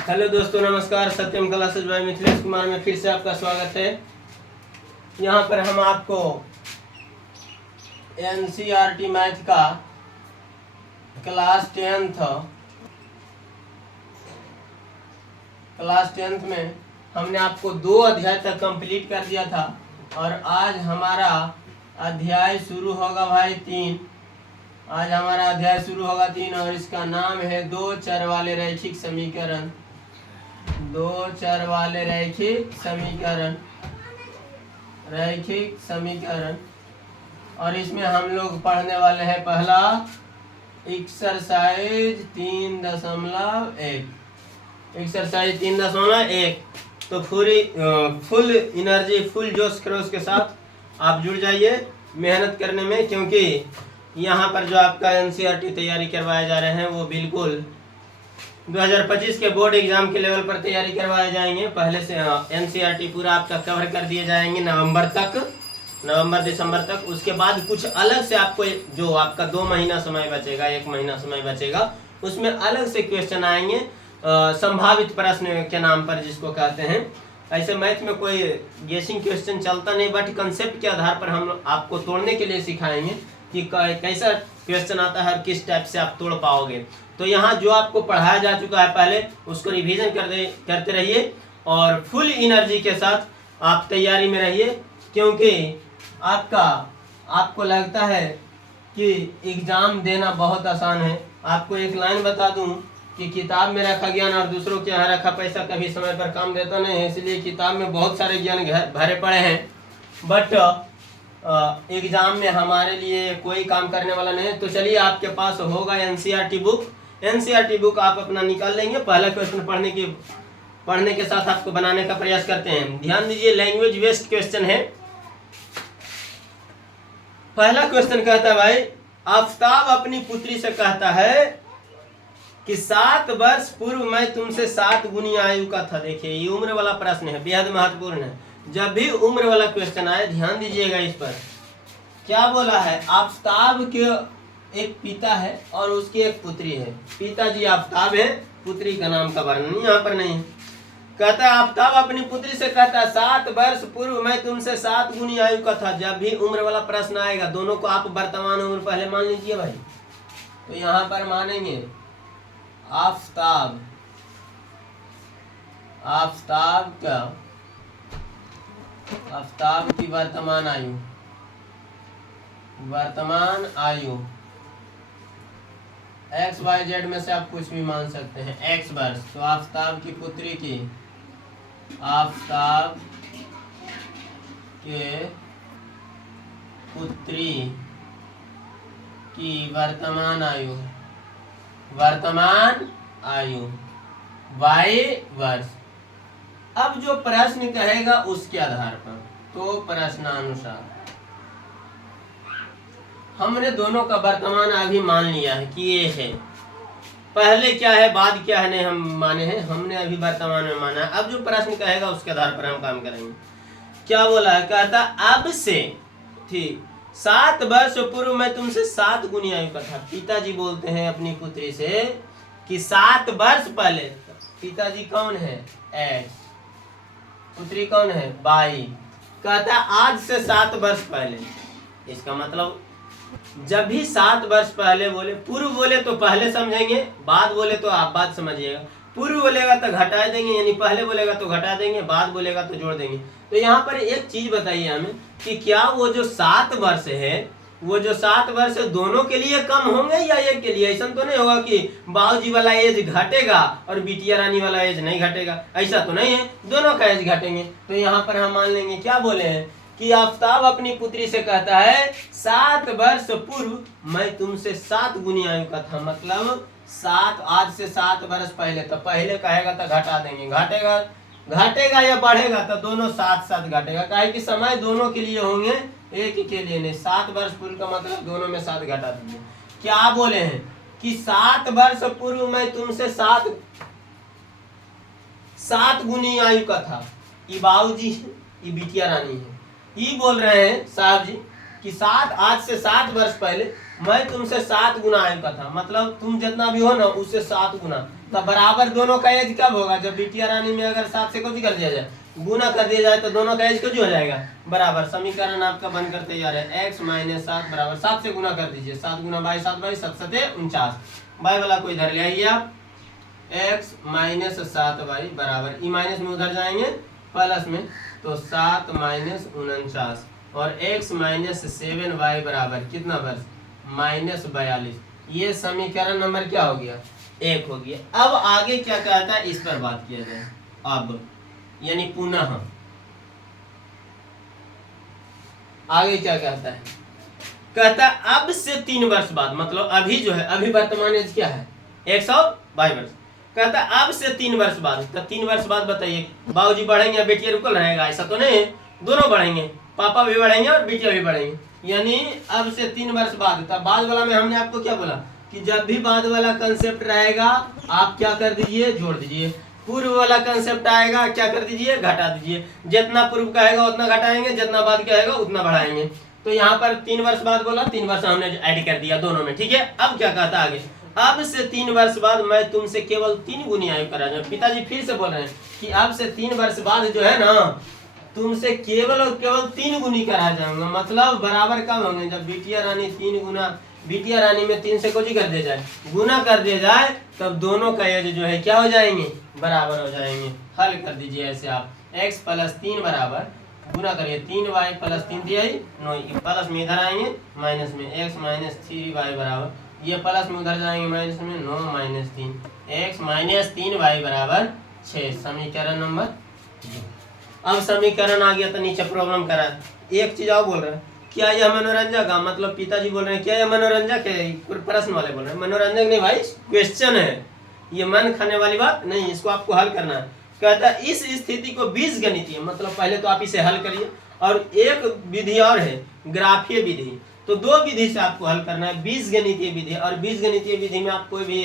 Hello दोस्तों, नमस्कार। सत्यम classes bye Mithilesh Kumar में फिर से आपका स्वागत है। यहाँ पर हम आपको एनसीईआरटी मैथ का क्लास टेंथ में हमने आपको 2 अध्याय तक कंप्लीट कर दिया था और आज हमारा अध्याय शुरू होगा भाई 3। आज हमारा अध्याय शुरू होगा 3 और इसका नाम है 2 चर वाले रैखिक समीकरण। 2 चर वाले रैखिक समीकरण और इसमें हम लोग पढ़ने वाले हैं पहला एक्सरसाइज 3.1। तो फुल एनर्जी, फुल जोश खरोश के साथ आप जुड़ जाइए मेहनत करने में, क्योंकि यहाँ पर जो आपका एनसीईआरटी तैयारी करवाए जा रहे हैं वो बिल्कुल 2025 के बोर्ड एग्जाम के लेवल पर तैयारी करवाए जाएंगे। पहले से एनसीईआरटी पूरा आपका कवर कर दिए जाएंगे नवंबर दिसंबर तक। उसके बाद कुछ अलग से आपको जो आपका 2 महीना समय बचेगा, 1 महीना समय बचेगा, उसमें अलग से क्वेश्चन आएंगे संभावित प्रश्न के नाम पर, जिसको कहते हैं। ऐसे मैथ में कोई गेसिंग क्वेश्चन चलता नहीं, बट कंसेप्ट के आधार पर हम आपको तोड़ने के लिए सिखाएंगे कि कैसा क्वेश्चन आता है और किस टाइप से आप तोड़ पाओगे। तो यहाँ जो आपको पढ़ाया जा चुका है पहले, उसको रिवीजन करते रहिए और फुल एनर्जी के साथ आप तैयारी में रहिए, क्योंकि आपको लगता है कि एग्ज़ाम देना बहुत आसान है। आपको एक लाइन बता दूं कि किताब में रखा ज्ञान और दूसरों के यहाँ रखा पैसा कभी समय पर काम देता नहीं है। इसलिए किताब में बहुत सारे ज्ञान भरे पड़े हैं, बट एग्ज़ाम में हमारे लिए कोई काम करने वाला नहीं है। तो चलिए, आपके पास होगा एनसीईआरटी बुक आप अपना निकाल लेंगे। पहला क्वेश्चन पढ़ने के साथ आपको बनाने का प्रयास करते हैं। ध्यान दीजिए, लैंग्वेज बेस्ड क्वेश्चन है। पहला क्वेश्चन कहता है भाई, आफताब अपनी पुत्री से कहता है कि 7 वर्ष पूर्व मैं तुमसे 7 गुनी आयु का था। देखिए, ये उम्र वाला प्रश्न है, बेहद महत्वपूर्ण है। जब भी उम्र वाला क्वेश्चन आए ध्यान दीजिएगा इस पर। क्या बोला है? आफताब के एक पिता है और उसकी एक पुत्री है। पिताजी आफताब है, पुत्री का नाम का वर्णन यहाँ पर नहीं है। कहता है आफताब अपनी पुत्री से कहता है 7 वर्ष पूर्व मैं तुमसे 7 गुनी आयु का था। जब भी उम्र वाला प्रश्न आएगा, दोनों को आप वर्तमान उम्र पहले मान लीजिए भाई। तो यहाँ पर मानेंगे आफताब की वर्तमान आयु XYZ में से आप कुछ भी मान सकते हैं, X वर्ष। तो आफताब के पुत्री की वर्तमान आयु Y वर्ष। अब जो प्रश्न कहेगा उसके आधार पर, तो प्रश्नानुसार हमने दोनों का वर्तमान अभी मान लिया है कि ये है। पहले क्या है बाद क्या है नहीं हम माने हैं, हमने अभी वर्तमान में माना है। अब जो प्रश्न कहेगा उसके आधार पर हम काम करेंगे। क्या बोला है? कहता अब से ठीक 7 वर्ष पूर्व मैं तुमसे 7 गुनी आयु का था। पिताजी बोलते हैं अपनी पुत्री से कि 7 वर्ष पहले। पिताजी कौन है? X। पुत्री कौन है? Y। कहता आज से 7 वर्ष पहले। इसका मतलब जब भी 7 वर्ष पहले बोले, पूर्व बोले तो पहले समझेंगे, बाद बोले तो आप बात समझिएगा। पूर्व बोलेगा तो घटा देंगे, यानी पहले बोलेगा तो घटा देंगे, बाद बोलेगा तो जोड़ देंगे। तो यहाँ पर एक चीज बताइए हमें कि क्या वो जो 7 वर्ष है दोनों के लिए कम होंगे या एक के लिए? ऐसा तो नहीं होगा कि बाबूजी वाला एज घटेगा और बिटिया रानी वाला एज नहीं घटेगा, ऐसा तो नहीं है, दोनों का एज घटेंगे। तो यहाँ पर हम मान लेंगे, क्या बोले हैं कि आफताब अपनी पुत्री से कहता है 7 वर्ष पूर्व मैं तुमसे 7 गुनी आयु का था। मतलब 7 आज से 7 वर्ष पहले। तो पहले कहेगा तो घटा देंगे, घटेगा या बढ़ेगा तो दोनों साथ साथ घटेगा, काहे कि समय दोनों के लिए होंगे, एक ही के लिए नहीं। 7 वर्ष पूर्व का मतलब दोनों में 7 घटा दीजिए। क्या बोले हैं कि 7 वर्ष पूर्व मैं तुमसे 7 गुनी आयु का था। ये बाबूजी है, ये बिटिया रानी है। ये बोल रहे हैं साहब जी कि आज से 7 वर्ष पहले मैं तुमसे 7 गुना आयु का था, मतलब तुम जितना भी हो ना उससे 7 गुना, तो बराबर दोनों का एज कब होगा? जब बिटिया रानी में अगर 7 से कुछ कर दिया जाए, गुना कर दिया जाए, तो दोनों का एज कुछ हो जाएगा बराबर। समीकरण आपका बनकर तैयार है। x माइनस 7 बराबर 7 से गुना कर दीजिए, 7 गुना बाई 7 बाई 7 सते 49, बाई वाला को इधर ले आइए आप, x माइनस 7 बाई बराबर, ई माइनस में उधर जाएंगे प्लस में, तो 7 माइनस 49 और x माइनस 7 वाई बराबर कितना वर्ष? माइनस 42। ये समीकरण नंबर क्या हो गया? 1 हो गया। अब आगे क्या कहता है इस पर बात किया जाए। अब यानी पुनः आगे क्या कहता है? कहता है अब से 3 वर्ष बाद, मतलब अभी जो है, अभी वर्तमान एज क्या है? 122 वर्ष। कहता है अब से 3 वर्ष बाद, तो 3 वर्ष बाद बताइए बाबूजी बढ़ेंगे या बेटिया रुकल रहेगा? ऐसा तो नहीं, दोनों बढ़ेंगे, पापा भी बढ़ेंगे और बेटिया भी बढ़ेंगे। यानी अब से 3 वर्ष बाद, तब बाद वाला में हमने आपको क्या बोला कि जब भी बाद वाला कंसेप्ट रहेगा आप क्या कर दीजिए? जोड़ दीजिए। पूर्व वाला कंसेप्ट आएगा, क्या कर दीजिए? घटा दीजिए। जितना पूर्व का आएगा उतना घटाएंगे, जितना बाद का आएगा उतना बढ़ाएंगे। तो यहाँ पर 3 वर्ष बाद बोला, 3 वर्ष हमने ऐड कर दिया दोनों में, ठीक है। अब क्या कहता है आगे? अब से 3 वर्ष बाद मैं तुमसे केवल 3 गुनी आयु करा जाऊँ। पिताजी फिर से बोल रहे हैं कि अब से 3 वर्ष बाद जो है ना, तुमसे केवल और केवल 3 गुनी करा जाऊंगा। मतलब बराबर कब होंगे? जब बिटिया रानी 3 गुना, बिटिया रानी में 3 से कुछ कर दिया जाए, गुना कर दिया जाए, तब दोनों का एज जो है क्या हो जाएंगे? बराबर हो जाएंगे। हल कर दीजिए ऐसे आप, x प्लस 3 बराबर, गुना करिए 3y प्लस 3 दिया 9, प्लस में इधर आएंगे माइनस में, x माइनस 3y बराबर, ये प्लस में उधर जाएंगे माइनस में, 9 माइनस 3, x माइनस 3y बराबर 6। समीकरण नंबर। अब समीकरण आ गया तो नीचे प्रॉब्लम करा। एक चीज और बोल रहा है, क्या यह मनोरंजक है? मतलब पिताजी बोल रहे हैं क्या यह मनोरंजक है? प्रश्न वाले बोल रहे हैं मनोरंजक नहीं भाई, क्वेश्चन है, ये मन खाने वाली बात नहीं, इसको आपको हल करना है। कहता है इस स्थिति को बीजगणितीय, मतलब पहले तो आप इसे हल करिए, और एक विधि और है ग्राफीय विधि, तो 2 विधि से आपको हल करना है, बीजगणितीय विधि। और बीजगणितीय विधि में आप कोई भी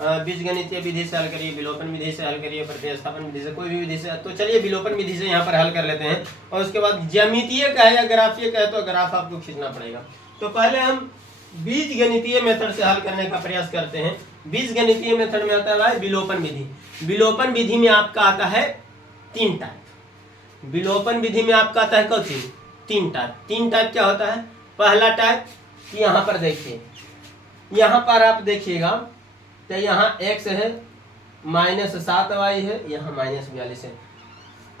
बीजगणितीय विधि से हल करिए, विलोपन विधि से हल करिए, प्रतिस्थापन विधि से, कोई भी विधि से। तो चलिए विलोपन विधि से यहाँ पर हल कर लेते हैं, और उसके बाद ज्यामितीय का है या ग्राफीय का है तो ग्राफ आपको खींचना पड़ेगा। तो पहले हम बीजगणितीय मेथड से हल करने का प्रयास करते हैं। बीजगणितीय मेथड में आता है भाई विलोपन विधि। विलोपन विधि में आपका आता है 3 टाइप। विलोपन विधि में आपका आता है कौन सी? 3 टाइप। 3 टाइप क्या होता है? पहला टाइप, यहाँ पर देखिए, यहाँ पर आप देखिएगा तो यहाँ x है, माइनस 7y है, यहाँ माइनस 42 है।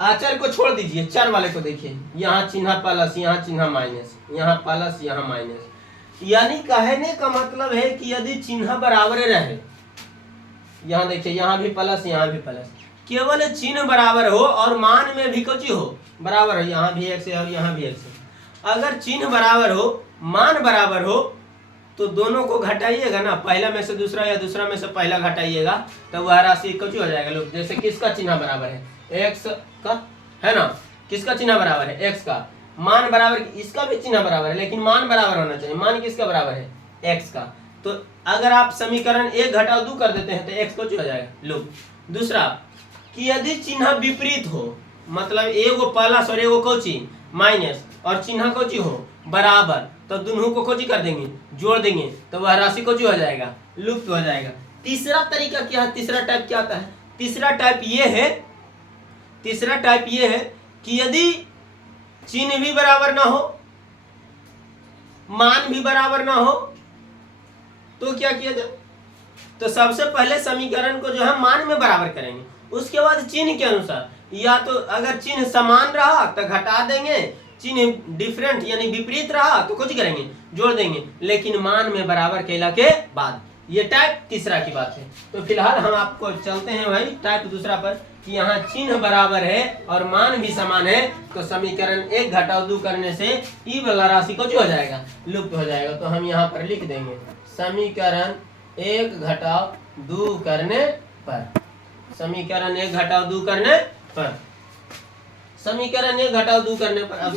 आचर को छोड़ दीजिए, चर वाले को देखिए, यहाँ चिन्ह प्लस, यहाँ चिन्ह माइनस, यहाँ प्लस, यहाँ माइनस। यानी कहने का मतलब है कि यदि चिन्ह बराबर रहे, यहाँ देखिए, यहाँ भी प्लस, यहाँ भी प्लस, केवल चिन्ह बराबर हो और मान में भी कुछ हो बराबर हो, यहाँ भी x है और यहाँ भी x है। अगर चिन्ह बराबर हो, मान बराबर हो, तो दोनों को घटाइएगा ना, पहला में से दूसरा या दूसरा में से पहला घटाइएगा, तो वह राशि कुछ हो जाएगा। लोग जैसे किसका चिन्ह बराबर है? x का है ना, किसका चिन्ह बराबर है? x का। मान बराबर, इसका भी चिन्ह बराबर है, लेकिन मान बराबर होना चाहिए। मान किसका बराबर है? x का। तो अगर आप समीकरण 1 घटाओ 2 कर देते हैं तो x कुछ हो जाएगा। लोग दूसरा, कि यदि चिन्ह विपरीत हो, मतलब एगो प्लस और एगो कोची माइनस, और चिन्ह कोची हो बराबर, तो दोनों को कोची कर देंगे, जोड़ देंगे, तो वह राशि कोची हो जाएगा, लुप्त हो जाएगा। तीसरा तरीका क्या है? तीसरा टाइप क्या आता है? तीसरा टाइप ये है, तीसरा टाइप ये है कि यदि चिन्ह भी बराबर ना हो, मान भी बराबर ना हो, तो क्या किया जाए? तो सबसे पहले समीकरण को जो है मान में बराबर करेंगे, उसके बाद चिन्ह के अनुसार, या तो अगर चिन्ह समान रहा तो घटा देंगे, चिन्ह डिफरेंट यानी विपरीत रहा तो कुछ करेंगे, जोड़ देंगे, लेकिन मान में बराबर कैला के बाद। ये टाइप तीसरा की बात है। तो फिलहाल हम आपको चलते हैं भाई टाइप दूसरा पर, कि यहाँ चिन्ह बराबर है और मान भी समान है, तो समीकरण 1 घटाओ 2 करने से ई वाला राशि कुछ हो जाएगा, लुप्त हो जाएगा। तो हम यहाँ पर लिख देंगे समीकरण 1 घटाओ 2 करने पर, समीकरण 1 घटाओ 2 करने पर, समीकरण 1 घटाओ 2 करने पर, अब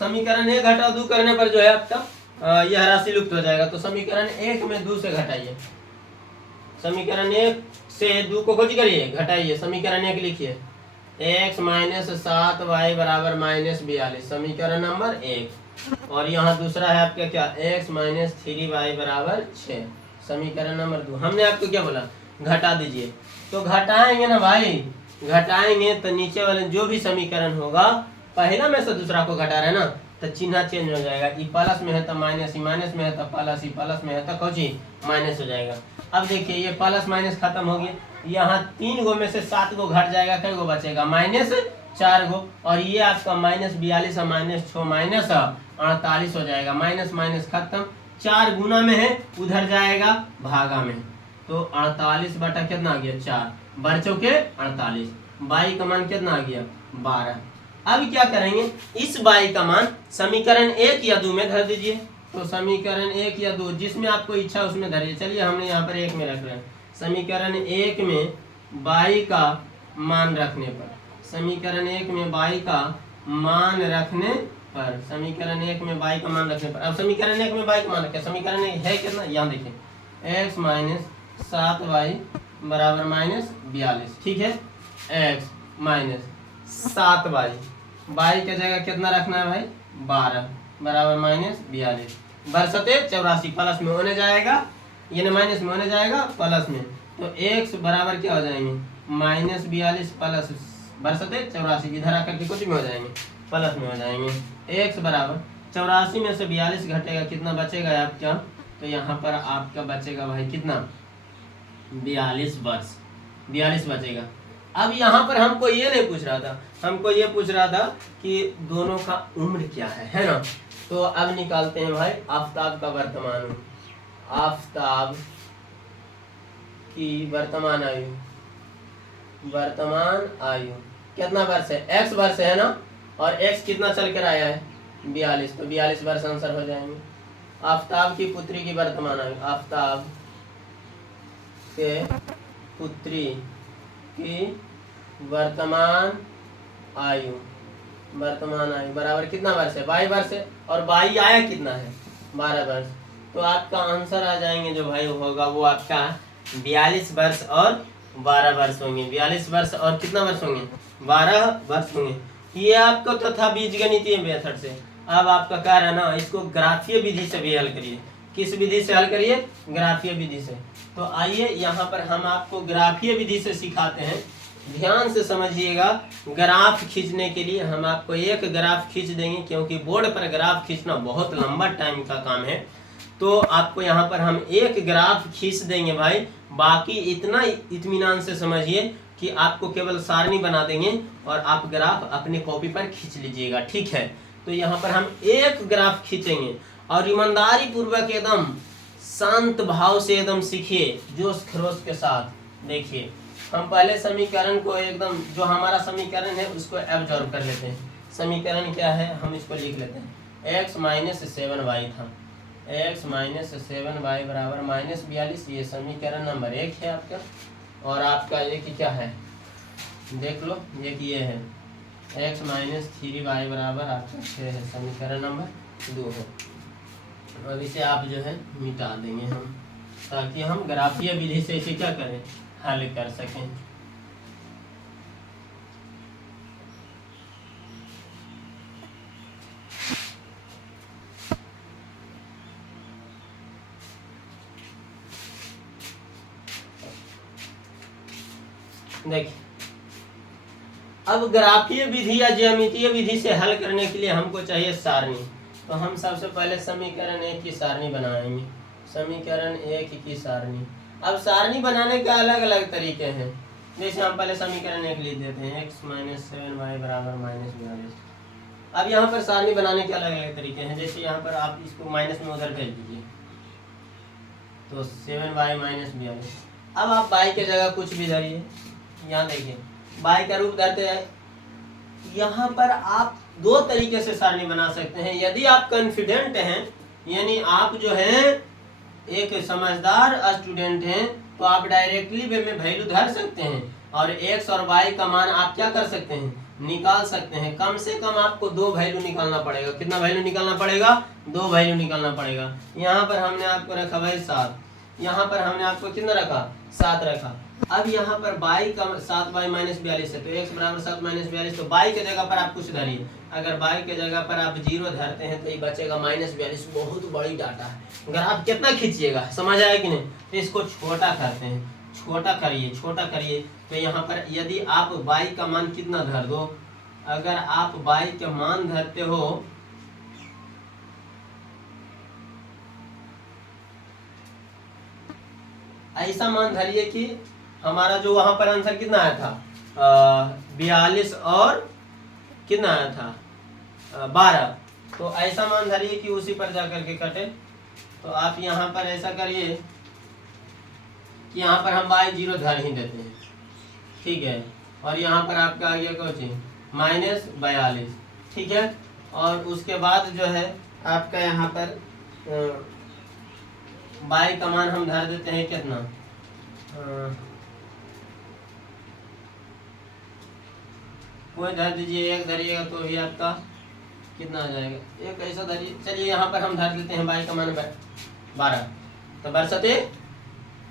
समीकरण 1 घटाओ 2 करने पर जो है आपका यह राशि लुप्त हो जाएगा। तो समीकरण 1 में 2 से घटाइए, समीकरण 1 से 2 को कुछ करिए, घटाइए। समीकरण 1 लिखिए, x माइनस 7y बराबर माइनस 42, समीकरण नंबर 1। और यहाँ दूसरा है आपका क्या, x माइनस 3y बराबर 6। समीकरण नंबर 2 हमने आपको क्या बोला, घटा दीजिए। तो घटाएंगे ना भाई, घटाएंगे तो नीचे वाले जो भी समीकरण होगा पहला में से दूसरा को घटा रहे हैं ना, तो चिन्ह चेंज हो जाएगा। ई प्लस में है तो माइनस, ई माइनस में है तो प्लस, ई प्लस में है तो कौची माइनस हो जाएगा। अब देखिए ये प्लस माइनस खत्म हो गया, यहाँ 3 गो में से 7 गो घट जाएगा, कई गो बचेगा, माइनस 4 गो। और ये आपका माइनस 42 और माइनस 6 माइनस 48 हो जाएगा। माइनस माइनस खत्म, 4 गुना में है उधर जाएगा भागा में, तो 48 बटा कितना आ गया 4, बर चौके 48, बाई का मान कितना आ गया 12। अब क्या करेंगे, इस बाई का मान समीकरण 1 या 2 में धर दीजिए। तो समीकरण 1 या 2 जिसमें आपको इच्छा उसमें धरिए। चलिए हमने यहाँ पर 1 में रख रहे हैं। समीकरण 1 में बाई का मान रखने पर, समीकरण 1 में बाई का मान रखने पर, समीकरण 1 में बाई का मान रखने पर। अब समीकरण 1 में बाई का मान रखें, समीकरण 1 है कितना, यहाँ देखिए x माइनस 7y बराबर माइनस 42, ठीक है। x माइनस 7y, बाई के जगह कितना रखना है भाई 12 बराबर माइनस 42, बरसते 84, प्लस में होने जाएगा, ये माइनस में होने जाएगा प्लस में, तो x बराबर क्या हो जाएंगे माइनस 42 प्लस बरसते 84, इधर आकर के कुछ में हो जाएंगे प्लस में हो जाएंगे। x बराबर 84 में से 42 घटेगा, कितना बचेगा आपका, तो यहाँ पर आपका बचेगा भाई कितना 42 वर्ष, 42 बचेगा। अब यहाँ पर हमको ये नहीं पूछ रहा था, हमको ये पूछ रहा था कि दोनों का उम्र क्या है ना। तो अब निकालते हैं भाई आफताब का वर्तमान उम्र, आफताब की वर्तमान आयु, वर्तमान आयु कितना वर्ष है, x वर्ष है ना, और x कितना चल कर आया है 42, तो 42 वर्ष आंसर हो जाएंगे। आफताब की पुत्री की वर्तमान आयु, आफताब के पुत्री की वर्तमान आयु, वर्तमान आयु बराबर कितना वर्ष है 22 वर्ष है, और बाई आया कितना है 12 वर्ष, तो आपका आंसर आ जाएंगे जो भाई होगा वो आपका 42 वर्ष और 12 वर्ष होंगे। 42 वर्ष और कितना वर्ष होंगे 12 वर्ष होंगे। ये आपको तो था बीजगणितीय मेथड से। अब आपका कार्य है ना, इसको ग्राफीय विधि से भी हल करिए। किस विधि से हल करिए, ग्राफीय विधि से। तो आइए यहाँ पर हम आपको ग्राफीय विधि से सिखाते हैं, ध्यान से समझिएगा। ग्राफ खींचने के लिए हम आपको एक ग्राफ खींच देंगे, क्योंकि बोर्ड पर ग्राफ खींचना बहुत लंबा टाइम का काम है। तो आपको यहाँ पर हम एक ग्राफ खींच देंगे भाई, बाकी इतना इत्मीनान से समझिए कि आपको केवल सारणी बना देंगे और आप ग्राफ अपने कॉपी पर खींच लीजिएगा, ठीक है। तो यहाँ पर हम एक ग्राफ खींचेंगे और ईमानदारी पूर्वक एकदम शांत भाव से एकदम सीखिए, जोश खरोश के साथ। देखिए हम पहले समीकरण को एकदम, जो हमारा समीकरण है उसको एब्जॉर्ब कर लेते हैं। समीकरण क्या है हम इसको लिख लेते हैं, x माइनस 7y था, x माइनस 7y बराबर माइनस 42, ये समीकरण नंबर 1 है आपका। और आपका एक क्या है देख लो, एक ये है x माइनस 3y बराबर आपका 6 है, समीकरण नंबर 2 है। अब इसे आप जो है मिटा देंगे हम, ताकि हम ग्राफीय विधि से इसे क्या करें, हल कर सकें। देखिए अब ग्राफीय विधि या ज्यामितीय विधि से हल करने के लिए हमको चाहिए सारणी। तो हम सबसे पहले समीकरण 1 की सारणी बनाएंगे, समीकरण 1 की सारणी। अब सारणी बनाने के अलग अलग तरीके हैं। जैसे हम पहले समीकरण 1 लिख देते हैं, x माइनस 7y बराबर माइनस 42। अब यहाँ पर सारणी बनाने के अलग अलग तरीके हैं। जैसे यहाँ पर आप इसको माइनस में उधर भेज दीजिए, तो 7y माइनस 42। अब आप y के जगह कुछ भी धरिए, यहाँ देखिए y का रूप धरते हैं। यहाँ पर आप दो तरीके से सारणी बना सकते हैं। यदि आप कॉन्फिडेंट हैं, यानी आप जो हैं एक समझदार स्टूडेंट हैं, तो आप डायरेक्टली वे में वैल्यू धर सकते हैं और x और y का मान आप क्या कर सकते हैं, निकाल सकते हैं। कम से कम आपको 2 वैल्यू निकालना पड़ेगा। कितना वैल्यू निकालना पड़ेगा, 2 वैल्यू निकालना पड़ेगा। यहाँ पर हमने आपको रखा भाई 7, यहाँ पर हमने आपको कितना रखा, 7 रखा। अब यहाँ पर बाई का 7 बाई माइनस 42 है, तो x बराबर 7 माइनस 42, तो बाई के जगह पर आप कुछ धरिए। अगर बाई के जगह पर आप 0 धरते हैं तो ये बचेगा -42। बहुत बड़ी डाटा है, अगर आप कितना खींचिएगा, समझ आया कि नहीं। तो इसको छोटा करते हैं, छोटा करिए, छोटा करिए। तो यहाँ पर यदि आप बाई का मान कितना धर दो, अगर आप बाई के मान धरते हो ऐसा मान धरिए कि हमारा जो वहां पर आंसर कितना आया था 42 और कितना आया था 12, तो ऐसा मान धरिए कि उसी पर जाकर के कटे। तो आप यहाँ पर ऐसा करिए कि यहाँ पर हम बाई 0 धर ही देते हैं, ठीक है। और यहाँ पर आपका आ गया कुछ -42, ठीक है। और उसके बाद जो है आपका यहाँ पर बाई का मान हम धर देते हैं कितना, कोई धर दीजिए, 1 धरिएगा तो भी आपका कितना आ जाएगा, एक ऐसा धरिए। चलिए यहाँ पर हम धर देते हैं बाई का मान 12, तो बरसते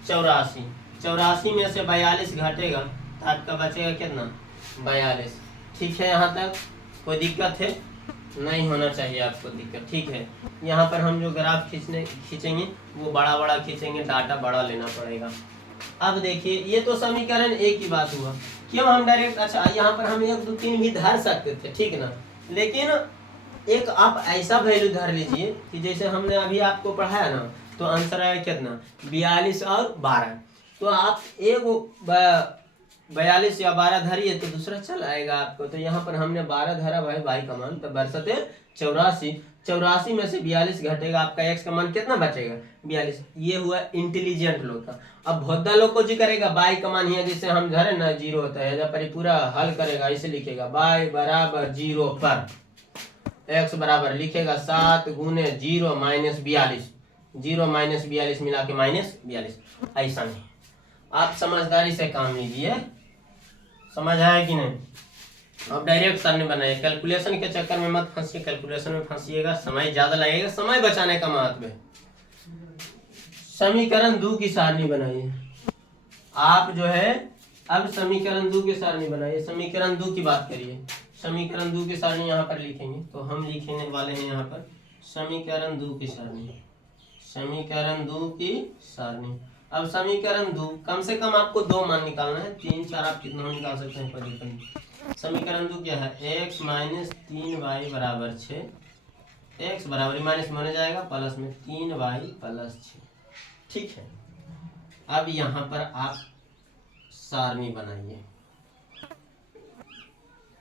84, 84 में से 42 घटेगा तो आपका बचेगा कितना 42, ठीक है। यहाँ तक कोई दिक्कत है, नहीं होना चाहिए आपको दिक्कत, ठीक है। यहाँ पर हम जो ग्राफ खींचेंगे वो बड़ा बड़ा खींचेंगे, डाटा बड़ा लेना पड़ेगा। अब देखिए ये तो समीकरण एक ही बात हुआ, क्यों हम डायरेक्ट, अच्छा यहाँ पर हम 1 2 3 भी धर सकते थे, ठीक ना। लेकिन एक आप ऐसा वैल्यू धर लीजिए कि जैसे हमने अभी आपको पढ़ाया ना, तो आंसर आया कितना 42 और 12, तो आप एक 42 या 12 धरिए तो दूसरा चल आएगा आपको। तो यहाँ पर हमने 12 धरा भाई बाई का मान, तो बरसते 84, 84 में से 42 घटेगा, आपका x का मान कितना बचेगा 42। ये हुआ इंटेलिजेंट लोग का। अब भोदा लोग को जी करेगा बाई का मान ही जिससे हम धरे ना 0 होता है, जब पर पूरा हल करेगा इसे लिखेगा बाई बराबर 0 पर x बराबर लिखेगा 7 गुने 0 माइनस 42, 0 माइनस 42 मिला के -42। ऐसा नहीं, आप समझदारी से काम लीजिए, समझ आया कि नहीं। अब डायरेक्ट सर ने बनाया, कैलकुलेशन के चक्कर में मत फंसिए, कैलकुलेशन में फंसिएगा समय ज्यादा लगेगा, समय बचाने का महत्व है। समीकरण 2 की सारणी बनाइए आप, जो है अब समीकरण 2 की सारणी बनाइए, समीकरण 2 की बात करिए। समीकरण 2 की सारणी यहाँ पर लिखेंगे, तो हम लिखने वाले हैं यहाँ पर समीकरण 2 की सारणी, समीकरण 2 की सारणी। अब समीकरण 2 कम से कम आपको 2 मान निकालना है, 3 4 आप कितना निकाल सकते हैं कोई दिक्कत नहीं। समीकरण 2 क्या है, x माइनस 3y बराबर 6, x बराबर माइनस में होने जाएगा प्लस में 3y प्लस 6, ठीक है। अब यहाँ पर आप सारणी बनाइए,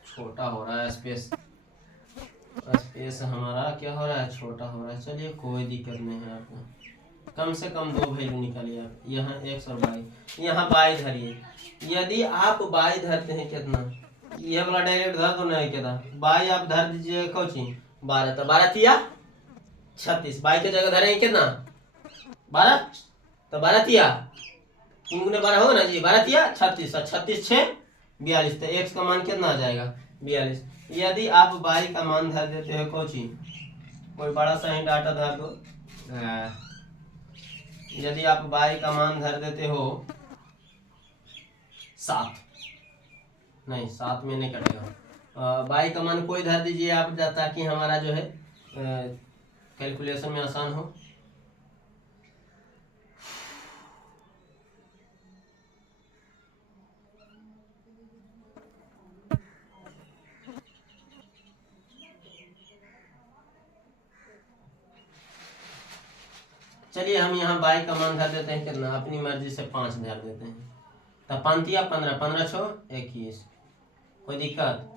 छोटा हो रहा है स्पेस, स्पेस हमारा क्या हो रहा है, छोटा हो रहा है। चलिए कोई दिक्कत नहीं है, आपको कम से कम 2 वैल्यू निकालिए आप, यहाँ x और y, यहाँ y धरिए। यदि आप y धरते हैं कितना, ये वाला डायरेक्ट धर दो ना, कितना y आप धर दीजिए कौची 12, तो 12 तिया 36, y के जगह धरेंगे कितना 12, तो 12 तिया 3 गुने 12 होगा ना जी, 12 तिया 36, 36 6 42, तो x का मान कितना आ जाएगा 42। यदि आप y का मान धर देते हो कौची, कोई बड़ा सा ही डाटा धर दो, यदि आप y का मान धर देते हो 7, नहीं 7 में नहीं कटेगा, y का मान कोई धर दीजिए आप, ताकि हमारा जो है कैलकुलेशन में आसान हो। चलिए हम यहाँ y का मान धर देते हैं कितना, अपनी मर्जी से 5 धर देते हैं, तो 5 या 15, 15 6 21, कोई दिक्कत,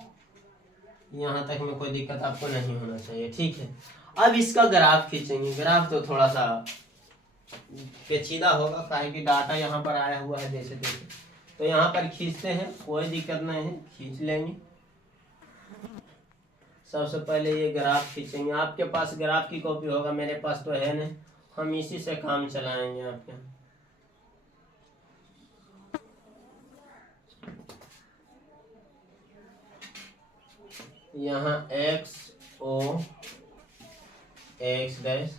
यहाँ तक में कोई दिक्कत आपको नहीं होना चाहिए, ठीक है। अब इसका ग्राफ खींचेंगे, ग्राफ तो थोड़ा सा पेचीदा होगा, काहे कि डाटा यहाँ पर आया हुआ है जैसे तैसे, तो यहाँ पर खींचते हैं, कोई दिक्कत नहीं है, खींच लेंगे। सबसे पहले ये ग्राफ खींचेंगे, आपके पास ग्राफ की कॉपी होगा, मेरे पास तो है नहीं, हम इसी से काम चलाएंगे आपके। यहाँ x o x डैश,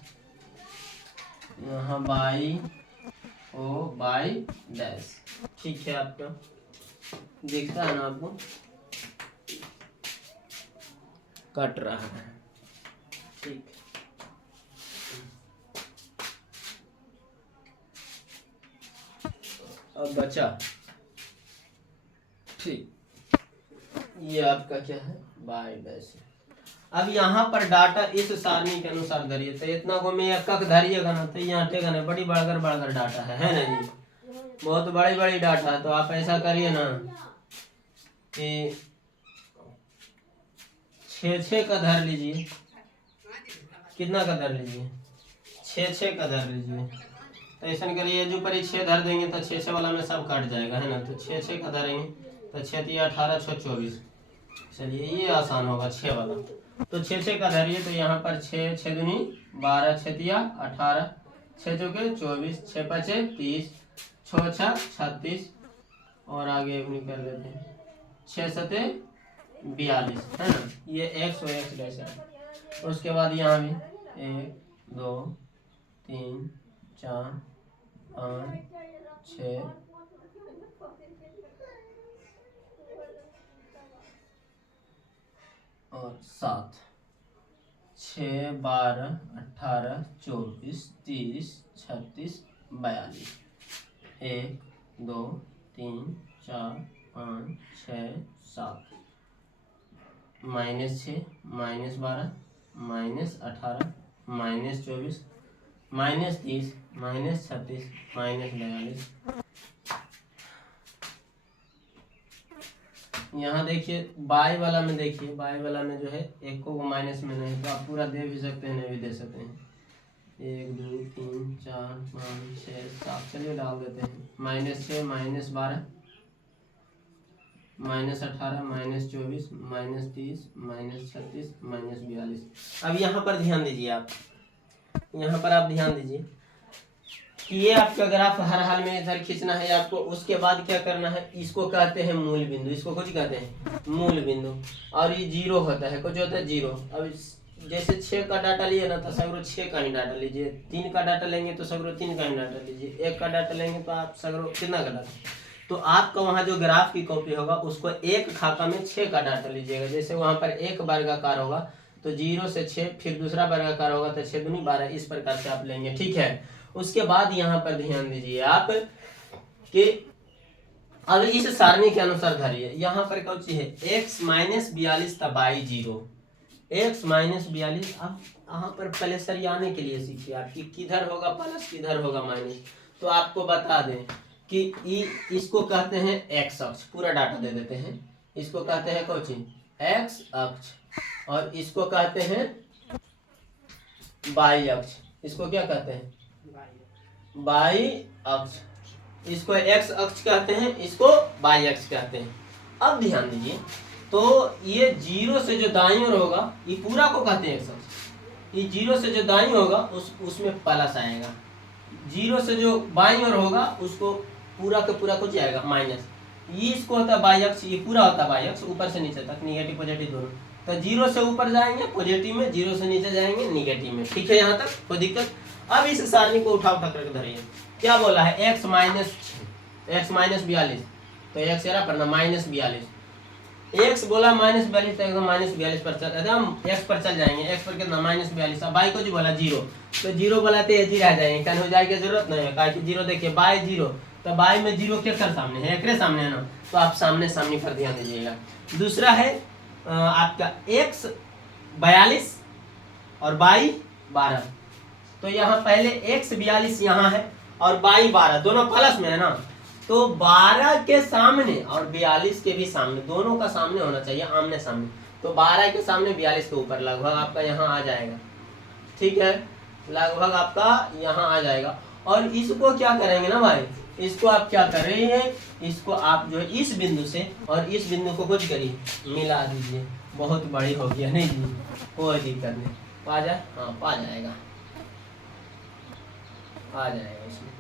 यहाँ y ओ बाई डैश। ठीक है, आपका दिखता है ना आपको, कट रहा है। ठीक, अब बचा, ठीक, ये आपका क्या है, बाई डैश। अब यहाँ पर डाटा इस सारणी के अनुसार धरिए, तो इतना को मैं एकक धरिएगा ना तो यहाँ टेगा ना, बड़ी बढ़कर डाटा है ना जी, बहुत बड़ी बड़ी डाटा है। तो आप ऐसा करिए ना कि 6 का धर लीजिए, कितना का धर लीजिए, 6 का धर लीजिए। तो ऐसा करिए, जो पर 6 धर देंगे तो 6 वाला में सब कट जाएगा, है ना। तो 6 का धरेंगे तो 6 18 6 24। चलिए ये आसान होगा 6 वाला। तो 6 का धरिए, तो यहाँ पर 6 6 दूनी 12, 6 तिया 18, 6 चौके 24, 6 पचे 30, 6 छः 36, और आगे अपनी कर लेते हैं 6 सते 42, है ना। ये एक्स और एक्स डैश है। उसके बाद यहाँ भी 1 2 3 4 5 6 और 7, 6 12 18 24 30 36 42, 1 2 3 4 5 6 7, -6 -12 -18 -24 -30 -36 -42। यहाँ देखिए बाई वाला में, देखिए बाई वाला में जो है एक को माइनस में नहीं, तो आप पूरा दे भी सकते हैं, नहीं भी दे सकते हैं। 1 2 3 4 5 6 7, चलिए डाल देते हैं। -6 -12 -18 -24 -30 -36 -42। अब यहाँ पर ध्यान दीजिए, आप यहाँ पर आप ध्यान दीजिए कि ये आपका ग्राफ हर हाल में इधर खींचना है आपको। उसके बाद क्या करना है, इसको कहते हैं मूल बिंदु, इसको कुछ कहते हैं मूल बिंदु, और ये 0 होता है, कुछ होता है 0। अब जैसे 6 का डाटा लिए ना तो सगरो 6 का ही डाटा लीजिए, 3 का डाटा लेंगे तो सगरो 3 का ही डाटा लीजिए, 1 का डाटा लेंगे तो आप सगरो कितना का डाटा। तो आपका वहाँ जो ग्राफ की कॉपी होगा उसको एक खाका में 6 का डाटा लीजिएगा। जैसे वहाँ पर एक वर्गाकार होगा तो 0 से 6, फिर दूसरा वर्गाकार होगा तो 6 दूनी 12, इस प्रकार से आप लेंगे, ठीक है। उसके बाद यहाँ पर ध्यान दीजिए आप कि अब इस सारणी के अनुसार धरिए, यहाँ पर कौन सी है, x -42 था बाई 0, x -42। अब यहाँ पर पहले सरियाने के लिए सीखिए आप कि किधर होगा प्लस किधर होगा माइनस। तो आपको बता दें कि इसको कहते हैं x अक्ष, पूरा डाटा दे देते हैं। इसको कहते हैं कौन सी, x अक्ष, और इसको कहते हैं y अक्ष। इसको क्या कहते हैं, बाई अक्ष। इसको x अक्ष कहते हैं, इसको बाई अक्ष कहते हैं। अब ध्यान दीजिए, तो ये 0 से जो दाईं ओर होगा ये पूरा को कहते हैं x अक्ष। ये 0 से जो दाईं होगा उसमें प्लस आएगा, 0 से जो बाईं ओर होगा उसको पूरा का पूरा कुछ आएगा माइनस। ये इसको होता है बाई अक्ष, ये पूरा होता है बाई अक्ष, ऊपर से नीचे तक निगेटिव पॉजिटिव दोनों। तो 0 से ऊपर जाएंगे पॉजिटिव में, 0 से नीचे जाएंगे निगेटिव में, ठीक है, यहाँ तक कोई दिक्कत। अब इस सारणी को उठा करके धरिए, क्या बोला है, x -42, तो x एरा पर ना -42, x बोला -42, तो एकदम -42 पर चल, एकदम x पर चल जाएंगे, x पर कितना -42। अब बाई को जो बोला 0, तो 0 बोला तो ये रह जाएंगे, कन हो जाए की जरूरत नहीं है, काहे कि 0 देखिए बाई 0, तो बाई में 0 के कर सामने है, एक सामने है ना, तो आप सामने सामने पर ध्यान दीजिएगा। दूसरा है आपका x 42 और बाई 12, तो यहाँ पहले x 42 यहाँ है और बाई 12, दोनों प्लस में है ना, तो 12 के सामने और 42 के भी सामने, दोनों का सामने होना चाहिए, आमने सामने। तो 12 के सामने 42 के ऊपर लगभग आपका यहाँ आ जाएगा, ठीक है, लगभग आपका यहाँ आ जाएगा। और इसको क्या करेंगे ना भाई, इसको आप क्या कर रहे हैं, इसको आप जो है इस बिंदु से और इस बिंदु को कुछ करिए, मिला दीजिए, बहुत बड़ी हो गया नहीं जी, कोई दिक्कत नहीं, आ जाए, हाँ आ जाएगा, आ जाएगा इसमें।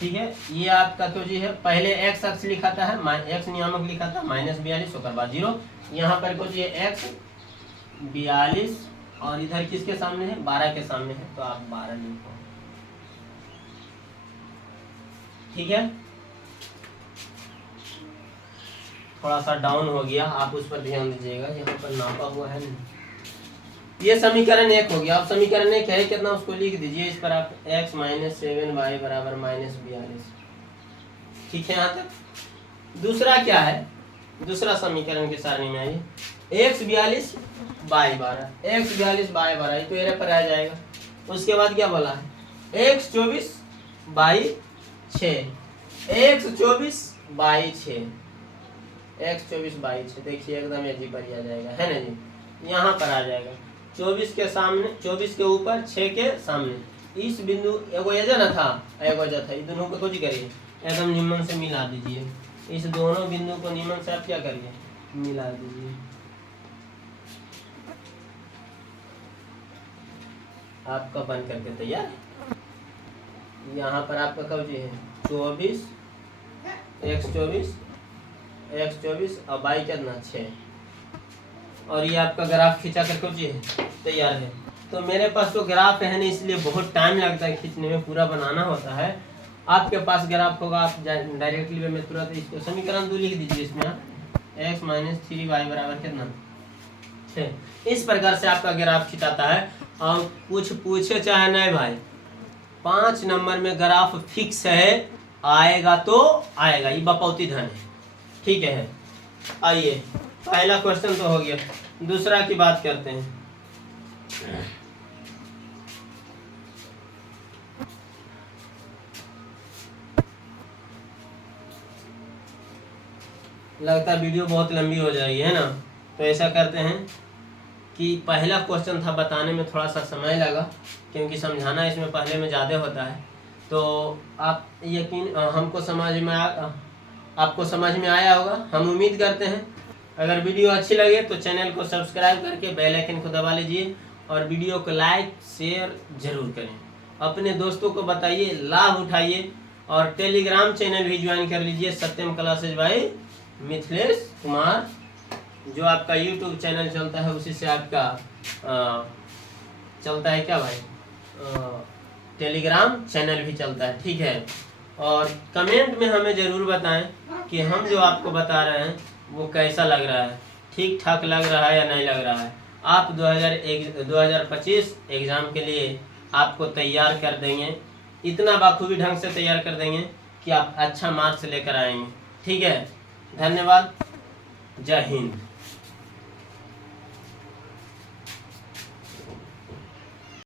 ठीक है, ये आपका क्यों जी है, पहले एक्स अक्ष लिखा था है, एक्स नियामक लिखा था -42 उसके बाद 0, यहाँ पर कुछ ये एक्स 42 और इधर किसके सामने है, 12 के सामने है, तो आप 12 लिखो। ठीक है, थोड़ा सा डाउन हो गया, आप उस पर ध्यान दीजिएगा, यहाँ पर नापा हुआ है नहीं। ये समीकरण 1 हो गया। अब समीकरण 1 है कितना, उसको लिख दीजिए इस पर आप, x - 7y बराबर -42। ठीक है, यहाँ तक। दूसरा क्या है, दूसरा समीकरण के सारणी में आइए, x 42 y 12, x 42 y 12, ये तो एरे पर आ जाएगा। उसके बाद क्या बोला है, x 24 y 6, x 24 y 6, x 24 y 6, देखिए एकदम ये जी पर आ जाएगा, है ना जी, यहाँ पर आ जाएगा 24 के सामने, 24 के ऊपर 6 के सामने, इस बिंदु एगो एजा ना था, एगो एजा था, इन दोनों को कुछ करिए एकदम निम्न से मिला दीजिए, इस दोनों बिंदु को निम्न से आप क्या करिए, मिला दीजिए। आपका बन करके तैयार। यहाँ पर आपका कब है 24, x 24 और y कितना 6, और ये आपका ग्राफ खींचा कर कब है तैयार है। तो मेरे पास तो ग्राफ है नहीं, इसलिए बहुत टाइम लगता है खींचने में, पूरा बनाना होता है। आपके पास ग्राफ होगा, आप डायरेक्टली वे में तुरंत इसको समीकरण 2 लिख दीजिए, इसमें आप x - 3y बराबर कितना 6। इस प्रकार से आपका ग्राफ खिंचाता है। और कुछ पूछे चाहे नहीं भाई, 5 नंबर में ग्राफ फिक्स है, आएगा तो आएगा, ये बपौती धन है। ठीक है, आइए पहला क्वेश्चन तो हो गया, दूसरा की बात करते हैं। लगता है वीडियो बहुत लंबी हो जाएगी, है ना, तो ऐसा करते हैं कि पहला क्वेश्चन था, बताने में थोड़ा सा समय लगा क्योंकि समझाना इसमें पहले में ज़्यादा होता है। तो आप यकीन हमको आपको समझ में आया होगा, हम उम्मीद करते हैं। अगर वीडियो अच्छी लगे तो चैनल को सब्सक्राइब करके बेल आइकन को दबा लीजिए और वीडियो को लाइक शेयर जरूर करें, अपने दोस्तों को बताइए, लाभ उठाइए, और टेलीग्राम चैनल भी ज्वाइन कर लीजिए, सत्यम क्लासेज बाय मिथिलेश कुमार, जो आपका यूट्यूब चैनल चलता है उसी से आपका चलता है क्या भाई, टेलीग्राम चैनल भी चलता है। ठीक है, और कमेंट में हमें ज़रूर बताएं कि हम जो आपको बता रहे हैं वो कैसा लग रहा है, ठीक ठाक लग रहा है या नहीं लग रहा है। आप 2025 एग्ज़ाम के लिए आपको तैयार कर देंगे, इतना बाखूबी ढंग से तैयार कर देंगे कि आप अच्छा मार्क्स लेकर आएंगे। ठीक है, धन्यवाद, जय हिंद।